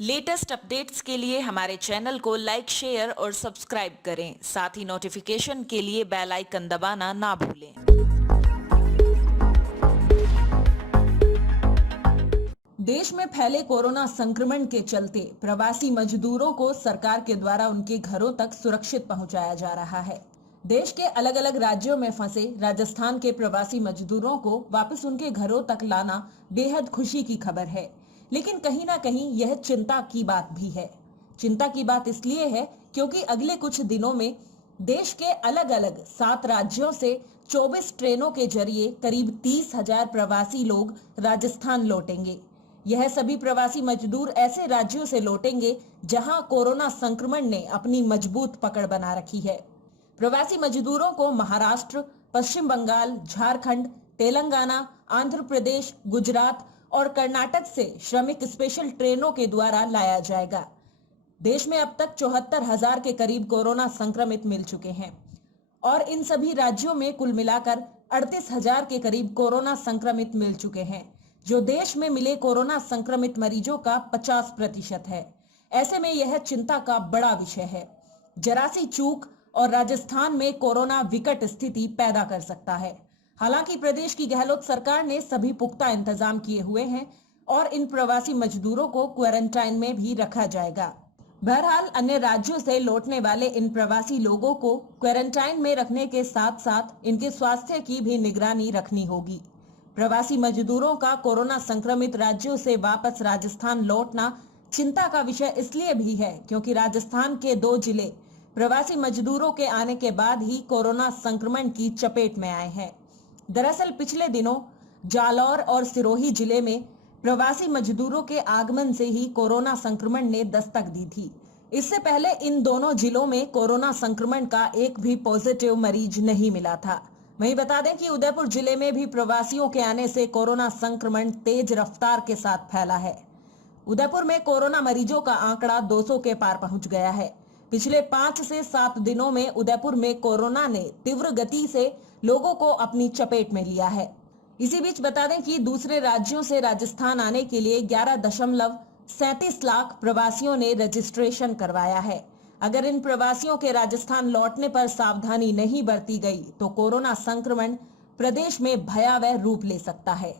Latest updates के लिए हमारे चैनल को लाइक, शेयर और सब्सक्राइब करें। साथ ही नोटिफिकेशन के लिए बेल आइकन दबाना ना भूलें। देश में फैले कोरोना संक्रमण के चलते प्रवासी मजदूरों को सरकार के द्वारा उनके घरों तक सुरक्षित पहुंचाया जा रहा है। देश के अलग अलग राज्यों में फंसे राजस्थान के प्रवासी मजदूरों को वापस उनके घरों तक लाना बेहद खुशी की खबर है, लेकिन कहीं ना कहीं यह चिंता की बात भी है। चिंता की बात इसलिए है क्योंकि अगले कुछ दिनों में देश के अलग अलग 7 राज्यों से 24 ट्रेनों के जरिए करीब 30,000 प्रवासी लोग राजस्थान लौटेंगे। यह सभी प्रवासी मजदूर ऐसे राज्यों से लौटेंगे जहां कोरोना संक्रमण ने अपनी मजबूत पकड़ बना रखी है। प्रवासी मजदूरों को महाराष्ट्र, पश्चिम बंगाल, झारखंड, तेलंगाना, आंध्र प्रदेश, गुजरात और कर्नाटक से श्रमिक स्पेशल ट्रेनों के द्वारा लाया जाएगा। देश में अब तक 74,000 के करीब कोरोना संक्रमित मिल चुके हैं और इन सभी राज्यों में कुल मिलाकर 38,000 के करीब कोरोना संक्रमित मिल चुके हैं, जो देश में मिले कोरोना संक्रमित मरीजों का 50% है। ऐसे में यह चिंता का बड़ा विषय है। जरा सी चूक और राजस्थान में कोरोना विकट स्थिति पैदा कर सकता है। हालांकि प्रदेश की गहलोत सरकार ने सभी पुख्ता इंतजाम किए हुए हैं और इन प्रवासी मजदूरों को क्वारंटाइन में भी रखा जाएगा। बहरहाल अन्य राज्यों से लौटने वाले इन प्रवासी लोगों को क्वारंटाइन में रखने के साथ साथ इनके स्वास्थ्य की भी निगरानी रखनी होगी। प्रवासी मजदूरों का कोरोना संक्रमित राज्यों से वापस राजस्थान लौटना चिंता का विषय इसलिए भी है क्योंकि राजस्थान के 2 जिले प्रवासी मजदूरों के आने के बाद ही कोरोना संक्रमण की चपेट में आए हैं। दरअसल पिछले दिनों जालौर और सिरोही जिले में प्रवासी मजदूरों के आगमन से ही कोरोना संक्रमण ने दस्तक दी थी। इससे पहले इन दोनों जिलों में कोरोना संक्रमण का एक भी पॉजिटिव मरीज नहीं मिला था। वहीं बता दें कि उदयपुर जिले में भी प्रवासियों के आने से कोरोना संक्रमण तेज रफ्तार के साथ फैला है। उदयपुर में कोरोना मरीजों का आंकड़ा 200 के पार पहुंच गया है। पिछले 5 से 7 दिनों में उदयपुर में कोरोना ने तीव्र गति से लोगों को अपनी चपेट में लिया है। इसी बीच बता दें कि दूसरे राज्यों से राजस्थान आने के लिए 11.37 लाख प्रवासियों ने रजिस्ट्रेशन करवाया है। अगर इन प्रवासियों के राजस्थान लौटने पर सावधानी नहीं बरती गई तो कोरोना संक्रमण प्रदेश में भयावह रूप ले सकता है।